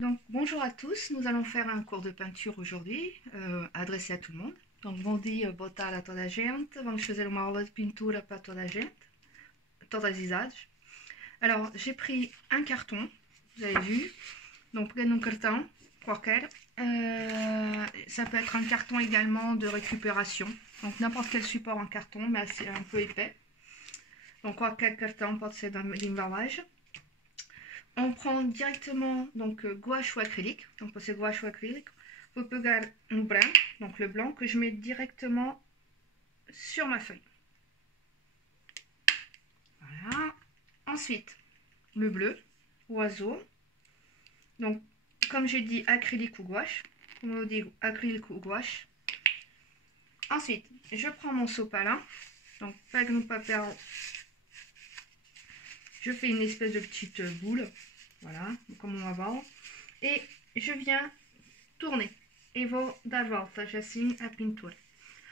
Donc, bonjour à tous, nous allons faire un cours de peinture aujourd'hui, adressé à tout le monde. Donc, bom dia, boa tarde a toda a gente. Vamos fazer uma aula de pintura para toda a gente, todas as idades. Alors, j'ai pris un carton, vous avez vu. Donc, prenez un carton, qualquer. Ça peut être un carton également de récupération. Donc, n'importe quel support en carton, mais c'est un peu épais. Donc, qualquer carton pode ser d'emballage. On prend directement donc gouache ou acrylique. Donc pour ces gouache ou acrylique, vous pouvez pegar no branco, donc le blanc que je mets directement sur ma feuille. Voilà. Ensuite, le bleu, oiseau. Donc comme j'ai dit acrylique ou gouache, comme on dit acrylique ou gouache. Ensuite, je prends mon sopalin. Donc pego no papel. Je fais une espèce de petite boule, voilà, comme on va voir, et je viens tourner et vou dar voltas assim a pintura.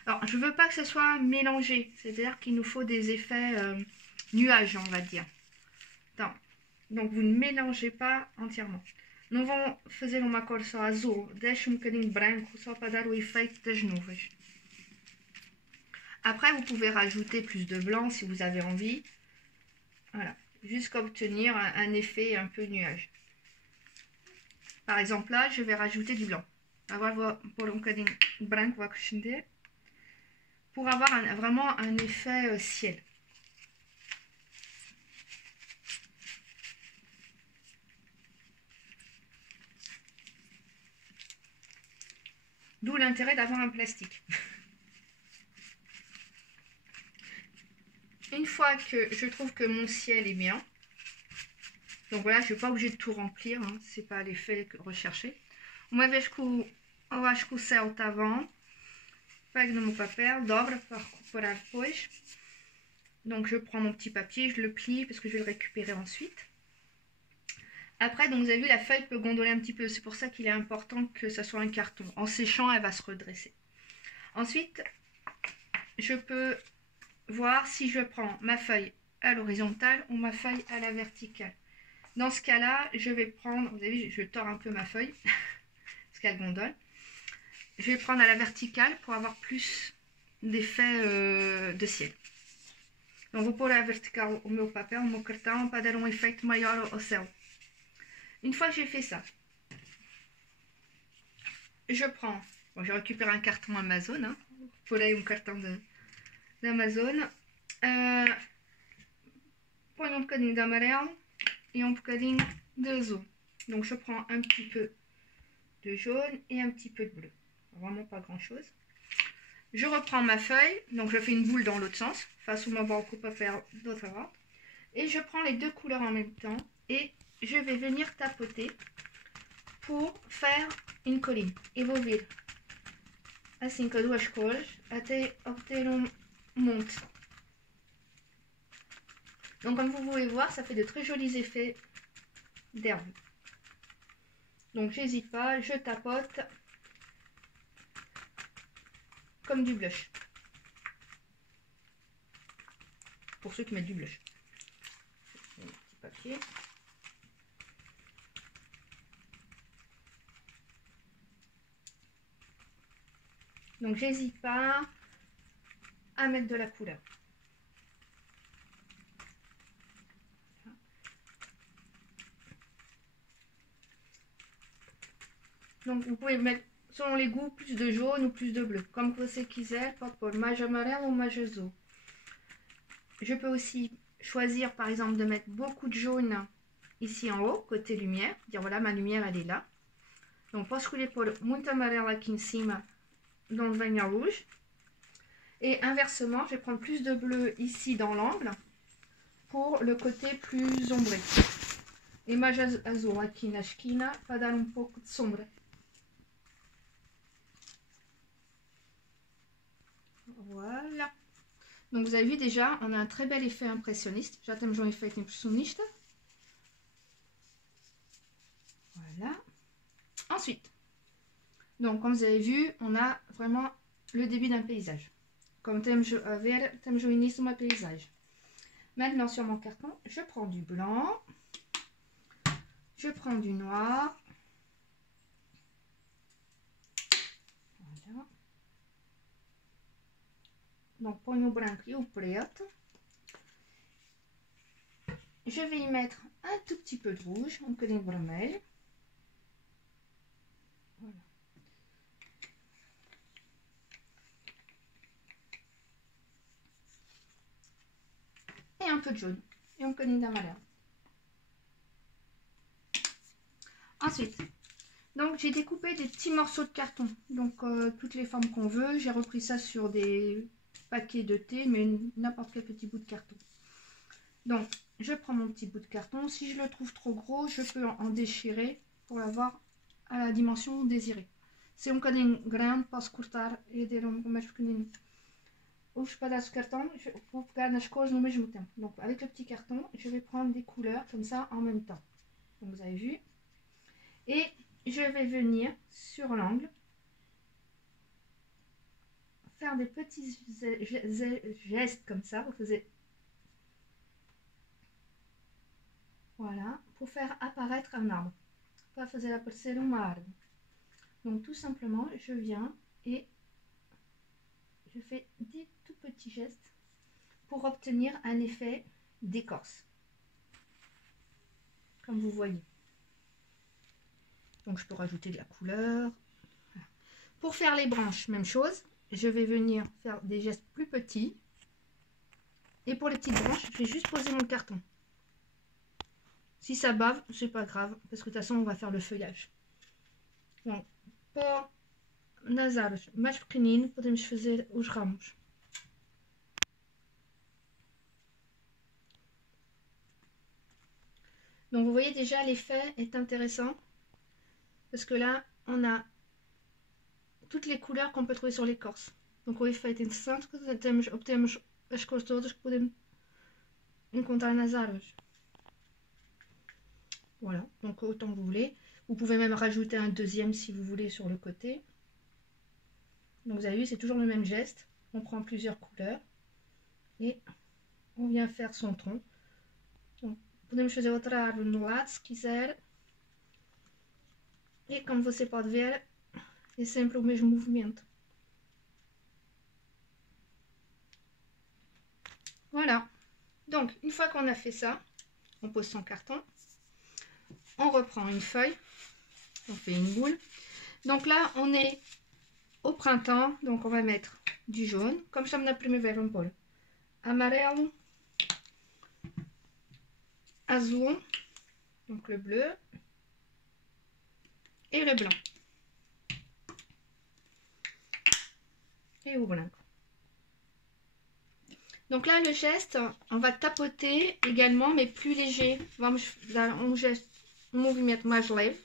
Alors, je ne veux pas que ce soit mélangé, c'est-à-dire qu'il nous faut des effets nuages, on va dire. Donc, vous ne mélangez pas entièrement. Não vão fazer uma cor só azul, deixe bocadinho de branco, só para dar o efeito das nuvens. Après, vous pouvez rajouter plus de blanc si vous avez envie. Voilà. Jusqu'à obtenir un effet un peu nuage. Par exemple, là, je vais rajouter du blanc. Agora vou pôr bocadinho de branco, vou acrescentar, pour avoir vraiment un effet ciel. D'où l'intérêt d'avoir un plastique. Une fois que je trouve que mon ciel est bien, donc voilà, je ne suis pas obligée de tout remplir, hein, c'est pas l'effet recherché. Uma vez que eu acho que o céu está bom, pego no meu papel, dobra para recuperar depois. Donc je prends mon petit papier, je le plie parce que je vais le récupérer ensuite. Après, donc vous avez vu, la feuille peut gondoler un petit peu, c'est pour ça qu'il est important que ça soit un carton. En séchant, elle va se redresser. Ensuite, je peux voir si je prends ma feuille à l'horizontale ou ma feuille à la verticale. Dans ce cas-là, je vais prendre, vous avez vu, je tords un peu ma feuille, parce qu'elle gondole. Je vais prendre à la verticale pour avoir plus d'effet de ciel. Donc, vou pôr à vertical o meu papel, o meu cartão, para dar um efeito maior ao céu. Une fois que j'ai fait ça, je prends, bon, je récupère un carton Amazon, hein, pour un carton d'Amazon, põe um bocadinho de amarelo et un bocadinho de azul. Donc je prends un petit peu de jaune et un petit peu de bleu, vraiment pas grand chose. Je reprends ma feuille, donc je fais une boule dans l'autre sens, face au moment qu'on peut faire d'autre avant, et je prends les deux couleurs en même temps et je vais venir tapoter pour faire une colline. E vou vir assim com as duas cores até obter monte. Donc comme vous pouvez voir, ça fait de très jolis effets d'herbe. Donc j'hésite pas, je tapote comme du blush. Pour ceux qui mettent du blush. Un petit papier. Donc j'hésite pas à mettre de la couleur. Donc vous pouvez mettre selon les goûts plus de jaune ou plus de bleu, comme você quiser, pode pôr mais amarelo ou mais azul. Je peux aussi choisir par exemple de mettre beaucoup de jaune ici en haut, côté lumière, dire voilà ma lumière elle est là. Donc posso escolher pôr muito amarelo aqui em cima, d'onde vem a luz. Et inversement, je vais prendre plus de bleu ici dans l'angle pour le côté plus ombré. Et mais azul aqui na esquina para dar pouco de sombra. Voilà. Donc vous avez vu déjà, on a un très bel effet impressionniste. Já temos um efeito impressionista. Voilà. Ensuite, donc comme vous avez vu, on a vraiment le début d'un paysage. Comme temos a ver, temos o início de uma paysage. Maintenant sur mon carton, je prends du blanc, je prends du noir, Donc ponho o branco e o preto. Je vais y mettre un tout petit peu de rouge, um bocadinho de vermelho. Voilà. Et un peu de jaune. Et um bocadinho d'amarelo. Ensuite, donc j'ai découpé des petits morceaux de carton. Donc toutes les formes qu'on veut. J'ai repris ça sur des paquets de thé, mais n'importe quel petit bout de carton. Donc, je prends mon petit bout de carton. Si je le trouve trop gros, je peux en déchirer pour l'avoir à la dimension désirée. Se um bocadinho grande, posso cortar e ter mais pequenino. Os pedaços de carton, je vou pegar nas cores no mesmo tempo. Donc, avec le petit carton, je vais prendre des couleurs comme ça en même temps. Donc, vous avez vu. Et je vais venir sur l'angle, faire des petits gestes comme ça. Vous faisiez... Voilà, pour faire apparaître un arbre. Para fazer aparecer uma árvore. Donc tout simplement, je viens et je fais des tout petits gestes pour obtenir un effet d'écorce. Comme vous voyez. Donc je peux rajouter de la couleur. Voilà. Pour faire les branches, même chose. Je vais venir faire des gestes plus petits. Et pour les petites branches, je vais juste poser mon carton. Si ça bave, c'est pas grave, parce que de toute façon, on va faire le feuillage. Donc, pour nas árvores mais pequeninas, podemos fazer os ramos. Donc, vous voyez déjà, l'effet est intéressant, parce que là, on a toutes les couleurs qu'on peut trouver sur l'écorce. Donc, o efeito interessante que obtemos as cores todas que podemos encontrar nas árvores. Voilà, donc autant que vous voulez. Vous pouvez même rajouter un deuxième si vous voulez sur le côté. Donc vous avez vu, c'est toujours le même geste. On prend plusieurs couleurs et on vient faire son tronc. Donc, podemos fazer outra árvore no lado se quiser. E como você pode ver, é sempre o mesmo movimento. Voilà. Donc une fois qu'on a fait ça, on pose son carton. On reprend une feuille, on fait une boule. Donc là, on est au printemps, donc on va mettre du jaune, comme estamos na primavera um pôr amarelo, azul, donc le bleu, et le blanc, et au blanc. Donc là, le geste, on va tapoter également, mais plus léger. Vamos dar geste, movimento mais leve.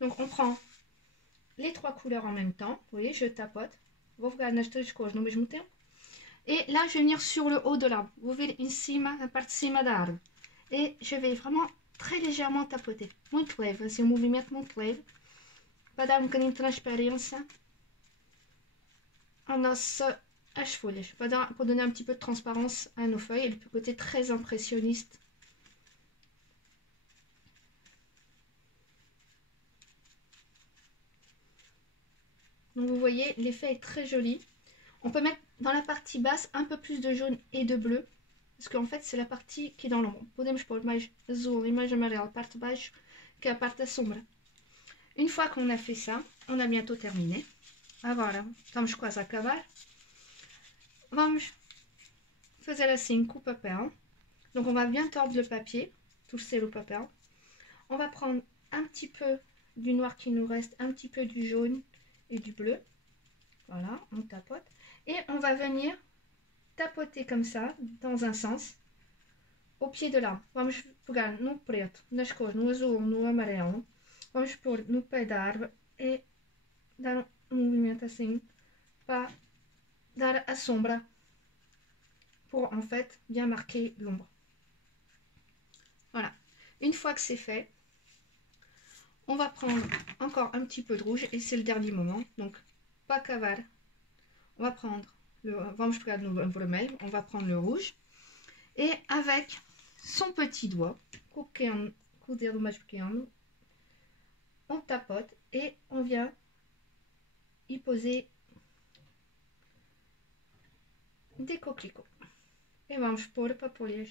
Donc on prend les trois couleurs en même temps. Vous voyez, je tapote. Vou pegar nas três cores no mesmo tempo. Et là, je vais venir sur le haut de l'arbre. Vou vir em cima, a parte de cima da árvore. Et je vais vraiment très légèrement tapoter. Muito leve, assim, um movimento muito leve. Para dar um bocadinho de transparência às folhas. Pour donner un petit peu de transparence à nos feuilles. Et le côté très impressionniste. Donc vous voyez, l'effet est très joli. On peut mettre dans la partie basse un peu plus de jaune et de bleu. Parce qu'en fait, c'est la partie qui est dans l'ombre. Podemos pôr mais azul e mais amarelo a parte de baixo, que é a parte da sombra. Une fois qu'on a fait ça, on a bientôt terminé. Agora, estamos quase a acabar. Vamos fazer assim com o papel. Donc on va bien tordre le papier, toucher le papel. On va prendre un petit peu du noir qui nous reste, un petit peu du jaune et du bleu. Voilà, on tapote. Et on va venir tapoter comme ça, dans un sens, au pied de l'arbre. Vamos pegar no preto, nas cores, no azul, no amarelo. Vamos pôr no pé da árvore e dar um movimento assim para dar a sombra, pour en fait bien marquer l'ombre. Voilà. Une fois que c'est fait, on va prendre encore un petit peu de rouge et c'est le dernier moment. Donc, pas cavar. On va prendre vamos pegar no vermelho, on va prendre le rouge et avec son petit doigt, com o dedo mais pequeno, on tapote et on vient y poser de coquelicot. E vamos pôr papoulhas.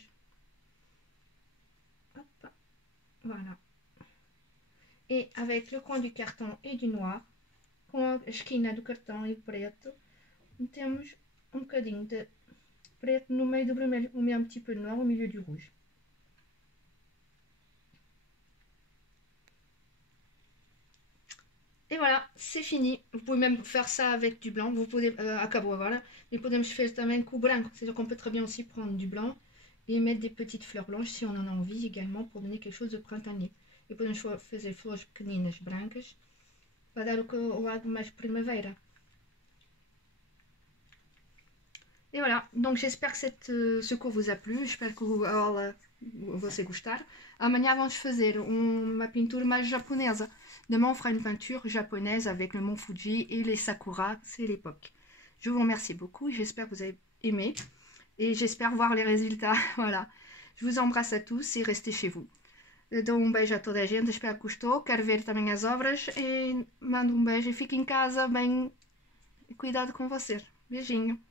Hop. Voilà. Et avec le coin du carton et du noir, com a esquina do cartão e o preto, metemos um bocadinho de preto no meio do vermelho. On met un petit peu de noir au milieu du rouge. Et voilà, c'est fini. Vous pouvez même faire ça avec du blanc. Vous pouvez, acabou, voilà. Mais podemos faire também com branco. C'est-à-dire qu'on peut très bien aussi prendre du blanc et mettre des petites fleurs blanches si on en a envie également pour donner quelque chose de printanier. E podemos fazer flores pequeninas brancas para dar o lado mais primavera. Et voilà, donc j'espère que ce cours vous a plu, espero que a aula você gostar. Amanhã vamos fazer uma pintura mais japonesa. Demain on fera une peinture japonaise avec le mont Fuji et les sakura, c'est l'époque. Je vous remercie beaucoup, j'espère que vous avez aimé et j'espère voir les résultats. Voilà, je vous embrasse à tous et restez chez vous. Dou beijo a toda a gente, espero que gostou, quero ver também as obras e mando beijo e fique em casa bem, cuidado com vocês. Beijinho.